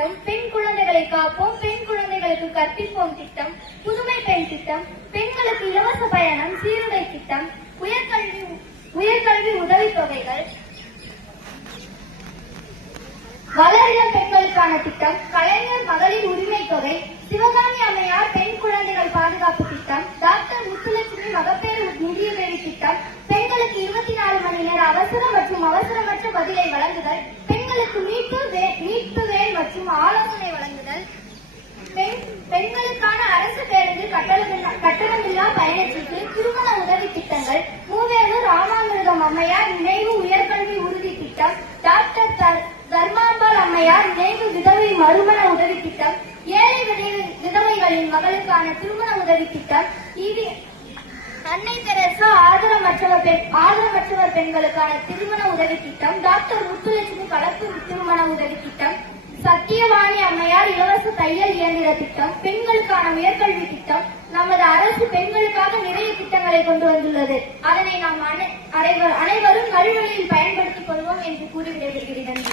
திட்டம், பெண் குழந்தைகளை காப்போம், பெண் குழந்தைகளுக்கு கற்பிப்போம் திட்டம், புதுமை பெண் திட்டம், பெண்களுக்கு இலவச பயணம், சீருடை திட்டம், உயர்கல்வி உதவித்தொகைகள், வளரிளம் பெண்களுக்கான திட்டம், கலைஞர் மகளிர் உரிமை தொகை, சிவகாமி அம்மையார் பெண் குழந்தைகள் பாதுகாப்பு திட்டம், டாக்டர் முத்துலட்சுமி மகப்பேறு நிதியுதவி திட்டம், பெண்களுக்கு 24 மணி நேர அவசர மற்றும் அவசரமற்ற பதிலை வழங்குதல், பெண்களுக்கு மீட்பு வேன் மற்றும் ஆலோசனை வழங்குதல், பெண்களுக்கான அரசு பேருந்து கட்டணமில்லா பயணச்சீட்டு, திருமண உதவி திட்டங்கள், மூவேலூர் ராமாமிர்தம் அம்மையார் நினைவு உயர்கல்வி உறுதி திட்டம், டாக்டர் தர்மாம்பாள் அம்மையார் நினைவு விதவை மறுமண உதவி திட்டம், ஏழை விதவைகளின் மகளுக்கான திருமண உதவி திட்டம், அன்னை தெரசா ஆதரவற்றவர் பெண்களுக்கான திருமண உதவி திட்டம், டாக்டர் முத்துலட்சுமி கலப்பு திருமண உதவி திட்டம், சத்தியவாணி அம்மையார் இலவச தையல் இயந்திர திட்டம், பெண்களுக்கான உயர்கல்வி திட்டம். நமது அரசு பெண்களுக்காக நிறைய திட்டங்களை கொண்டு வந்துள்ளது. அதனை நாம் அனைவரும் நல்வழியில் பயன்படுத்திக் கொள்வோம் என்று கூறி விடைபெறுகிறேன்.